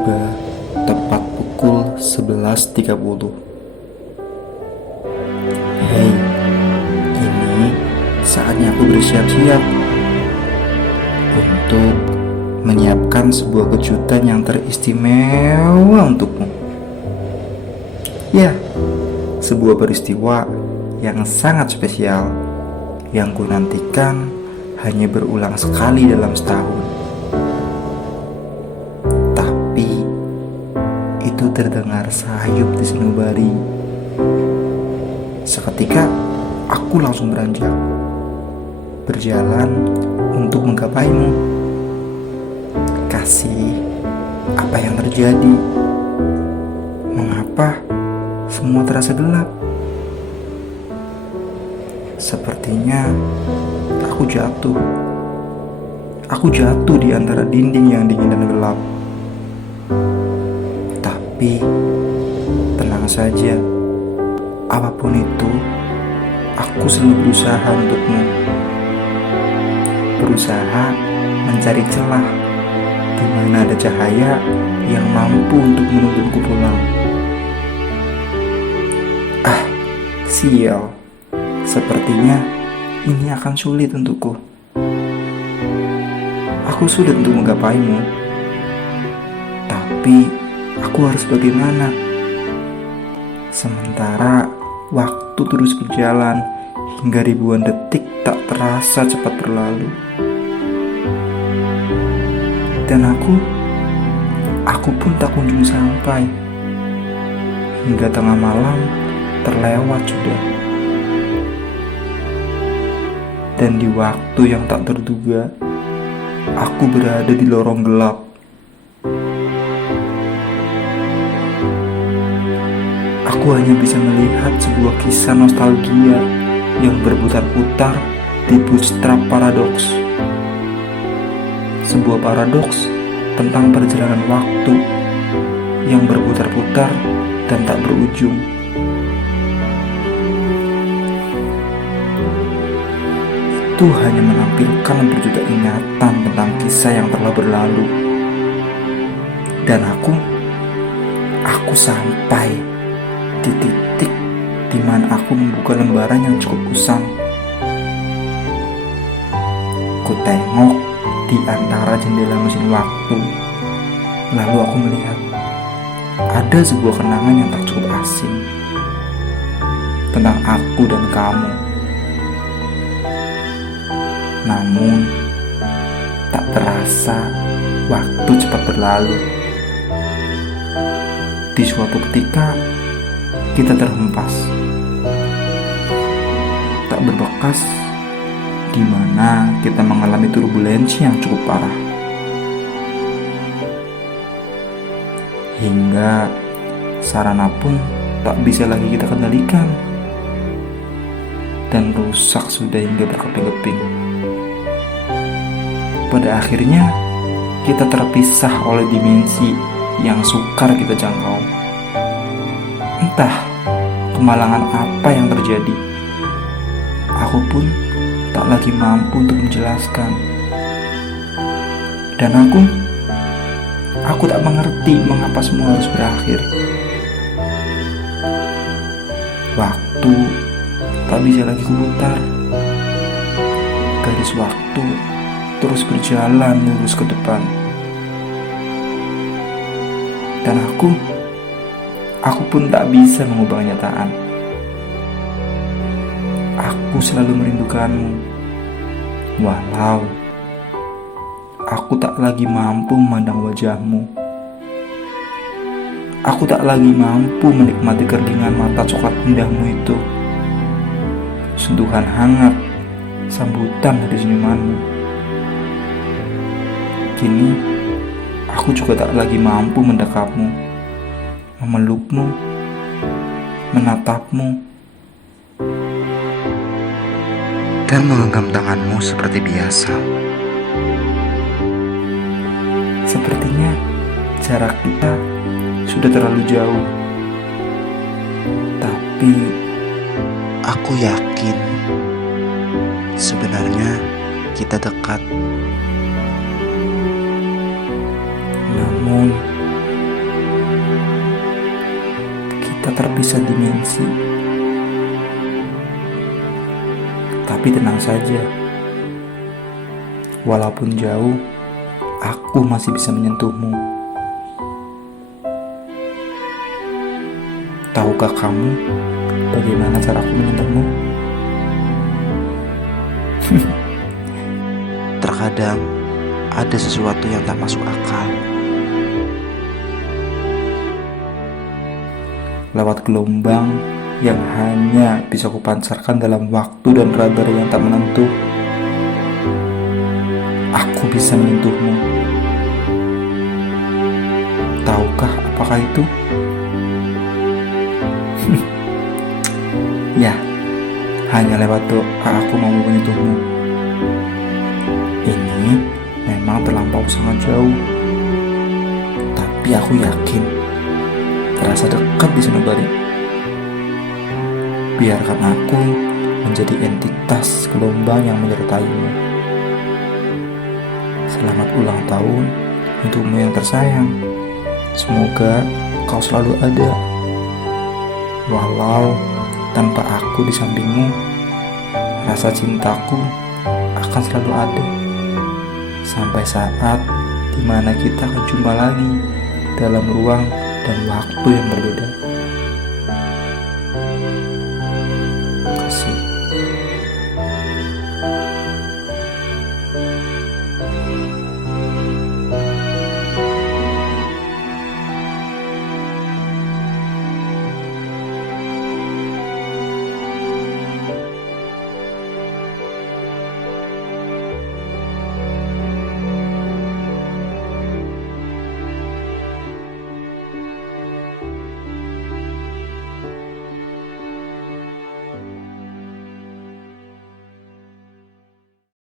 tiba tepat pukul 11.30. Hei, ini saatnya aku bersiap-siap untuk menyiapkan sebuah kejutan yang teristimewa untukmu. Ya, sebuah peristiwa yang sangat spesial yang ku nantikan hanya berulang sekali dalam setahun. Tapi itu terdengar sayup di sanubari. Seketika aku langsung beranjak berjalan untuk menggapaimu. Kasih, apa yang terjadi? Mengapa semua terasa gelap? Sepertinya aku jatuh. Aku jatuh di antara dinding yang dingin dan gelap. Tapi tenang saja, apapun itu, aku selalu berusaha untukmu. Berusaha mencari celah di mana ada cahaya yang mampu untuk menuntunku pulang. Sial. Sepertinya ini akan sulit untukku. Aku sulit untuk menggapaimu. Tapi aku harus bagaimana? Sementara waktu terus berjalan hingga ribuan detik tak terasa cepat berlalu. Dan aku pun tak kunjung sampai. Hingga tengah malam terlewat sudah. Dan di waktu yang tak terduga, aku berada di lorong gelap. Aku hanya bisa melihat sebuah kisah nostalgia yang berputar-putar di bootstrap paradoks. Sebuah paradoks tentang perjalanan waktu yang berputar-putar dan tak berujung. Itu hanya menampilkan berjuta ingatan tentang kisah yang telah berlalu. Dan aku sampai di titik di mana aku membuka lembaran yang cukup kusam. Ku tengok di antara jendela mesin waktu. Lalu aku melihat ada sebuah kenangan yang tak cukup asing tentang aku dan kamu. Namun, tak terasa waktu cepat berlalu. Di suatu ketika, kita terhempas. Tak berbekas, di mana kita mengalami turbulensi yang cukup parah. Hingga sarana pun tak bisa lagi kita kendalikan. Dan rusak sudah hingga berkeping-keping. Pada akhirnya, kita terpisah oleh dimensi yang sukar kita jangkau. Entah kemalangan apa yang terjadi. Aku pun tak lagi mampu untuk menjelaskan. Dan aku tak mengerti mengapa semua harus berakhir. Waktu tak bisa lagi kuputar. Garis waktu terus berjalan lurus ke depan. Dan aku pun tak bisa mengubah kenyataan. Aku selalu merindukanmu. Walau aku tak lagi mampu memandang wajahmu. Aku tak lagi mampu menikmati keringan mata coklat indahmu itu. Sentuhan hangat, sambutan dari senyumanmu. Kini, aku juga tak lagi mampu mendekapmu, memelukmu, menatapmu, dan menggenggam tanganmu seperti biasa. Sepertinya jarak kita sudah terlalu jauh. Tapi aku yakin sebenarnya kita dekat. Namun terpisah dimensi. Tapi tenang saja, walaupun jauh, aku masih bisa menyentuhmu. Tahukah kamu bagaimana cara aku menyentuhmu? Terkadang ada sesuatu yang tak masuk akal. Lewat gelombang yang hanya bisa kupancarkan dalam waktu dan radar yang tak menentu, aku bisa menyentuhmu. Tahukah apakah itu? Ya, hanya lewat doa aku mau menyentuhmu. Ini memang terlampau sangat jauh, tapi aku yakin terasa dekat di sanubari. Biarkan aku menjadi entitas gelombang yang menyertaimu. Selamat ulang tahun untukmu yang tersayang. Semoga kau selalu ada. Walau tanpa aku di sampingmu, rasa cintaku akan selalu ada. Sampai saat dimana kita akan jumpa lagi dalam ruang dan waktu yang berbeda.